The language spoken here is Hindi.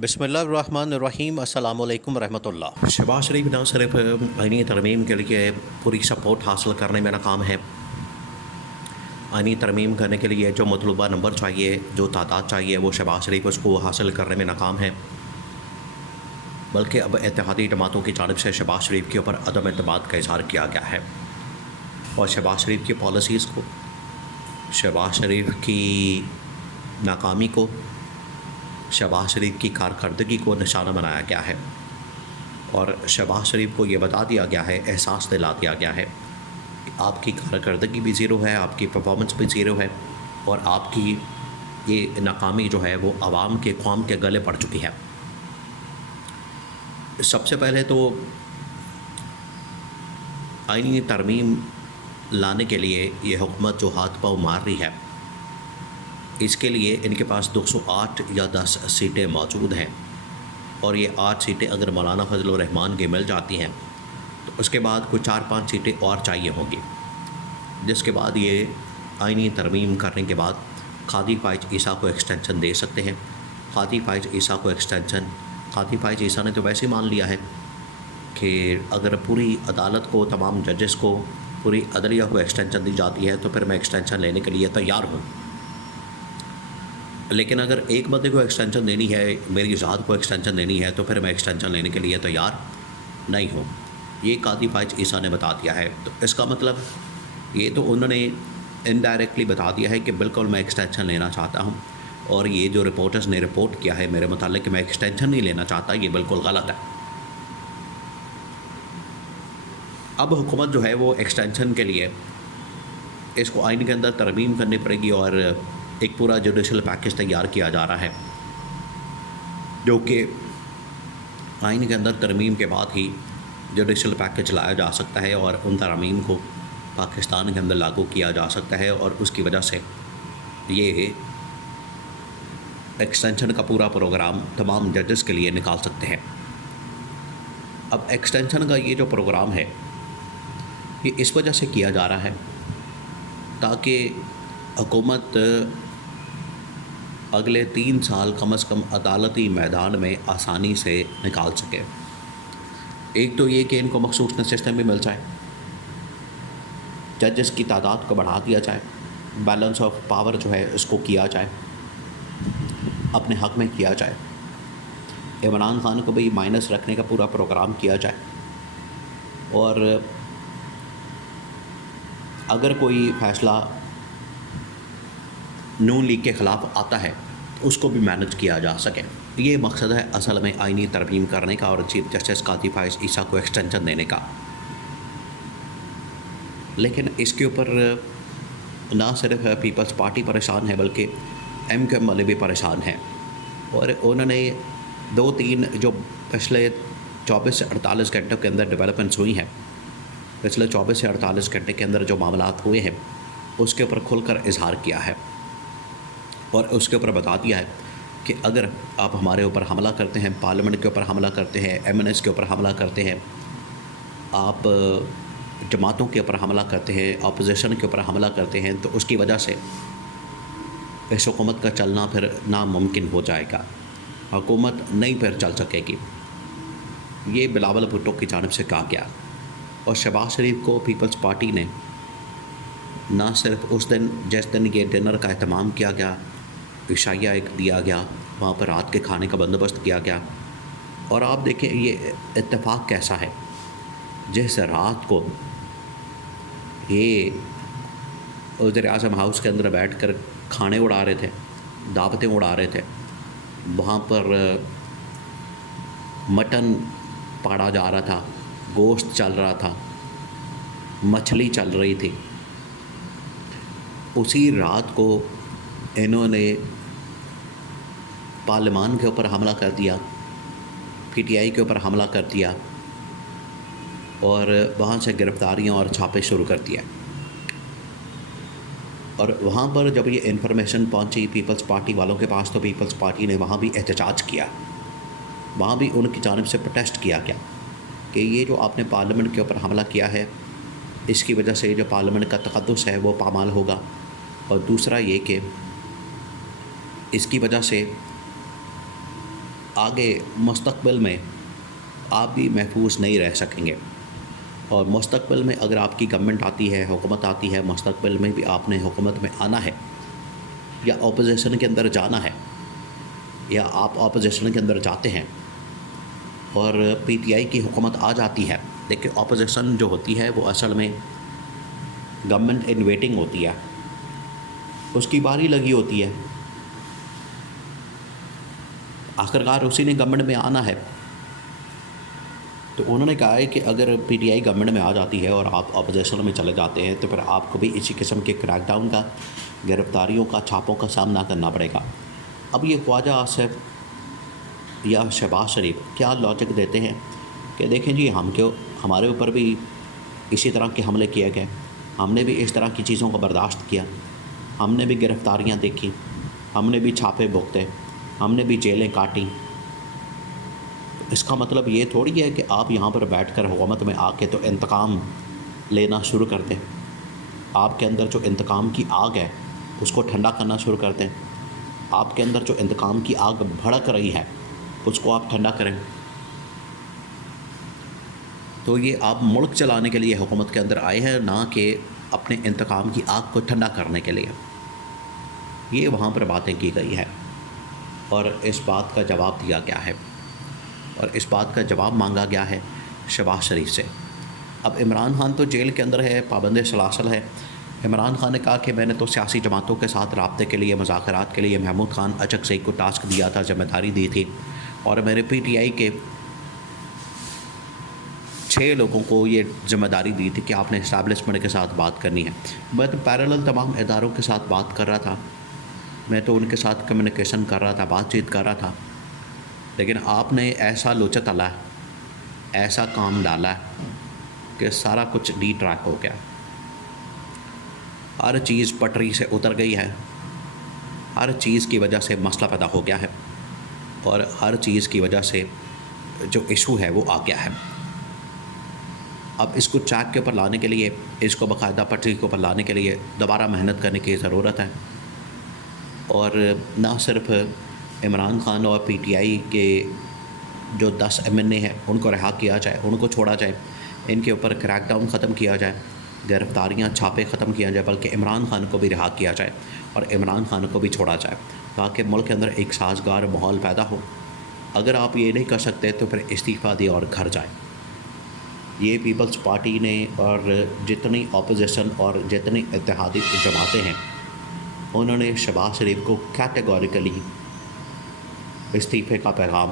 बिस्मिल्लाहिर्रहमानिर्रहीम अस्सलामुअलैकुम रहमतुल्लाह। शहबाज शरीफ न सिर्फ आइनी तरमीम के लिए पूरी सपोर्ट हासिल करने में नाकाम है। आइनी तरमीम करने के लिए जो मतलूबा नंबर चाहिए, जो तादाद चाहिए, वो शहबाज शरीफ उसको हासिल करने में नाकाम है, बल्कि अब इत्तेहादी जमातों की जानिब से शहबाज शरीफ के ऊपर अदम एतमाद का इजहार किया गया है और शहबाज शरीफ की पॉलिसीज़ को, शहबाज शरीफ की नाकामी को, शहबाज शरीफ की कारकर्दगी को निशाना बनाया गया है और शहबाज शरीफ को ये बता दिया गया है, एहसास दिला दिया गया है कि आपकी कारकर्दगी भी ज़ीरो है, आपकी परफॉर्मेंस भी ज़ीरो है और आपकी ये नाकामी जो है वो आवाम के कौम के गले पड़ चुकी है। सबसे पहले तो आइनी तरमीम लाने के लिए ये हुकूमत जो हाथ पाँव मार रही है, इसके लिए इनके पास 208 या 10 सीटें मौजूद हैं और ये 8 सीटें अगर मौलाना फजल रहमान के मिल जाती हैं तो उसके बाद कोई 4-5 सीटें और चाहिए होंगी, जिसके बाद ये आइनी तरमीम करने के बाद कादी फ़ाइज़ ईसा को एक्सटेंशन दे सकते हैं। कादी फ़ाइज़ ईसा को एक्सटेंशन, कादी फ़ाइज़ ईसा ने तो वैसे ही मान लिया है कि अगर पूरी अदालत को, तमाम जजेस को, पूरी अदलिया को एक्सटेंशन दी जाती है तो फिर मैं एक्सटेंशन लेने के लिए तैयार हूँ। लेकिन अगर एक बंदे को एक्सटेंशन देनी है, मेरी ज़ात को एक्सटेंशन देनी है, तो फिर मैं एक्सटेंशन लेने के लिए तैयार नहीं हूँ। ये कादी फ़ाइज़ ईसा ने बता दिया है। तो इसका मतलब ये तो उन्होंने इनडायरेक्टली बता दिया है कि बिल्कुल मैं एक्सटेंशन लेना चाहता हूँ और ये जो रिपोर्टर्स ने रिपोर्ट किया है मेरे मुतालिक कि मैं एक्सटेंशन नहीं लेना चाहता, ये बिल्कुल गलत है। अब हुकूमत जो है वो एक्सटेंशन के लिए इसको आइन के अंदर तरमीम करनी पड़ेगी और एक पूरा जुडिशल पैकेज तैयार किया जा रहा है, जो कि आइन के अंदर तरमीम के बाद ही जुडिशल पैकेज लाया जा सकता है और उन तरमीम को पाकिस्तान के अंदर लागू किया जा सकता है और उसकी वजह से ये एक्सटेंशन का पूरा प्रोग्राम तमाम जजेस के लिए निकाल सकते हैं। अब एक्सटेंशन का ये जो प्रोग्राम है ये इस वजह से किया जा रहा है ताकि हुकूमत अगले 3 साल कम से कम अदालती मैदान में आसानी से निकाल सके। एक तो ये कि इनको मखसूस सिस्टम भी मिल जाए, जजेस की तादाद को बढ़ा दिया जाए, बैलेंस ऑफ पावर जो है उसको किया जाए, अपने हक़ में किया जाए, इमरान खान को भी माइनस रखने का पूरा प्रोग्राम किया जाए और अगर कोई फ़ैसला नून लीग के ख़िलाफ़ आता है तो उसको भी मैनेज किया जा सके। ये मकसद है असल में आइनी तरमीम करने का और चीफ जस्टिस कादी फ़ाइज़ ईसा को एक्सटेंशन देने का। लेकिन इसके ऊपर ना सिर्फ पीपल्स पार्टी परेशान है बल्कि MQM वाले भी परेशान हैं और उन्होंने 2-3 जो पिछले 24 से 48 घंटों के अंदर डेवलपमेंट्स हुई हैं, पिछले 24 से 48 घंटे के अंदर जो मामलात हुए हैं उसके ऊपर खुलकर इजहार किया है और उसके ऊपर बता दिया है कि अगर आप हमारे ऊपर हमला करते हैं, पार्लियामेंट के ऊपर हमला करते हैं, MNS के ऊपर हमला करते हैं, आप जमातों के ऊपर हमला करते हैं, अपोजिशन के ऊपर हमला करते हैं, तो उसकी वजह से इस हुकूमत का चलना फिर नामुमकिन हो जाएगा, हुकूमत नहीं फिर चल सकेगी। ये बिलावल भुट्टो की जानिब से कहा गया और शहबाज शरीफ को पीपल्स पार्टी ने ना सिर्फ उस दिन जिस दिन ये डिनर का एहतमाम किया गया, इशाइया एक दिया गया, वहाँ पर रात के खाने का बंदोबस्त किया गया और आप देखें ये इत्तेफाक कैसा है, जिस रात को ये वज़ीर-ए-आज़म हाउस के अंदर बैठकर खाने उड़ा रहे थे, दावतें उड़ा रहे थे, वहाँ पर मटन पाड़ा जा रहा था, गोश्त चल रहा था, मछली चल रही थी, उसी रात को इन्होंने पार्लियामान के ऊपर हमला कर दिया, PTI के ऊपर हमला कर दिया और वहाँ से गिरफ़्तारियाँ और छापे शुरू कर दिया। और वहाँ पर जब ये इन्फॉर्मेशन पहुँची पीपल्स पार्टी वालों के पास तो पीपल्स पार्टी ने वहाँ भी एहतजाज किया, वहाँ भी उनकी जानिब से प्रोटेस्ट किया गया कि ये जो आपने पार्लियामेंट के ऊपर हमला किया है इसकी वजह से जो पार्लियामेंट का तक़द्दुस है वो पामाल होगा और दूसरा ये कि इसकी वजह से आगे मुस्तक़बिल में आप भी महफूज नहीं रह सकेंगे। और मुस्तक़बिल में अगर आपकी गवर्नमेंट आती है, हुकूमत आती है, मुस्तक़बिल में भी आपने हुकूमत में आना है या अपोजिशन के अंदर जाना है, या आप अपोजिशन के अंदर जाते हैं और पीटीआई की हुकूमत आ जाती है। देखिए, अपोजिशन जो होती है वो असल में गवर्नमेंट इन वेटिंग होती है, उसकी बारी लगी होती है, आखिरकार उसी ने गवर्नमेंट में आना है। तो उन्होंने कहा है कि अगर पीटीआई गवर्नमेंट में आ जाती है और आप अपोजिशन में चले जाते हैं तो फिर आपको भी इसी किस्म के क्रैकडाउन का, गिरफ्तारियों का, छापों का सामना करना पड़ेगा। अब ये ख्वाजा आसिफ या शहबाज शरीफ क्या लॉजिक देते हैं कि देखें जी, हमारे ऊपर भी इसी तरह के हमले किए गए, हमने भी इस तरह की चीज़ों को बर्दाश्त किया, हमने भी गिरफ्तारियाँ देखी, हमने भी छापे भुगते, हमने भी जेलें काटी। इसका मतलब ये थोड़ी है कि आप यहाँ पर बैठकर हुकूमत में आके तो इंतकाम लेना शुरू कर दें। आपके अंदर जो इंतकाम की आग है उसको ठंडा करना शुरू कर दें। आपके अंदर जो इंतकाम की आग भड़क रही है उसको आप ठंडा करें। तो ये आप मुल्क चलाने के लिए हुकूमत के अंदर आए हैं, ना कि अपने इंतकाम की आग को ठंडा करने के लिए। ये वहाँ पर बातें की गई है और इस बात का जवाब दिया गया है और इस बात का जवाब मांगा गया है शहबाज शरीफ से। अब इमरान खान तो जेल के अंदर है, पाबंद सलासल है। इमरान खान ने कहा कि मैंने तो सियासी जमातों के साथ राब्ते के लिए, मुज़ाकरात के लिए महमूद खान अचकज़ई को टास्क दिया था, जिम्मेदारी दी थी, और मैंने पीटीआई के 6 लोगों को ये जिम्मेदारी दी थी कि आपने इस्टेब्लिशमेंट के साथ बात करनी है। मैं तो पैरेलल तमाम इदारों के साथ बात कर रहा था, मैं तो उनके साथ कम्युनिकेशन कर रहा था, बातचीत कर रहा था, लेकिन आपने ऐसा लोचा तला है, ऐसा काम डाला है कि सारा कुछ डी ट्रैक हो गया। हर चीज़ पटरी से उतर गई है, हर चीज़ की वजह से मसला पैदा हो गया है और हर चीज़ की वजह से जो इशू है वो आ गया है। अब इसको ट्रैक के ऊपर लाने के लिए, इसको बाकायदा पटरी के ऊपर लाने के लिए दोबारा मेहनत करने की ज़रूरत है। और ना सिर्फ इमरान खान और पीटीआई के जो 10 एमएनए हैं उनको रिहा किया जाए, उनको छोड़ा जाए, इनके ऊपर क्रैकडाउन ख़त्म किया जाए, गिरफ्तारियाँ, छापे ख़त्म किया जाए, बल्कि इमरान खान को भी रिहा किया जाए और इमरान खान को भी छोड़ा जाए, ताकि मुल्क के अंदर एक साजगार माहौल पैदा हो। अगर आप ये नहीं कर सकते तो फिर इस्तीफ़ा दिए और घर जाए। ये पीपल्स पार्टी ने और जितनी अपोजिशन और जितनी इत्तेहादी जमातें हैं, उन्होंने शहबाज शरीफ को कैटेगोरिकली इस्तीफ़े का पैगाम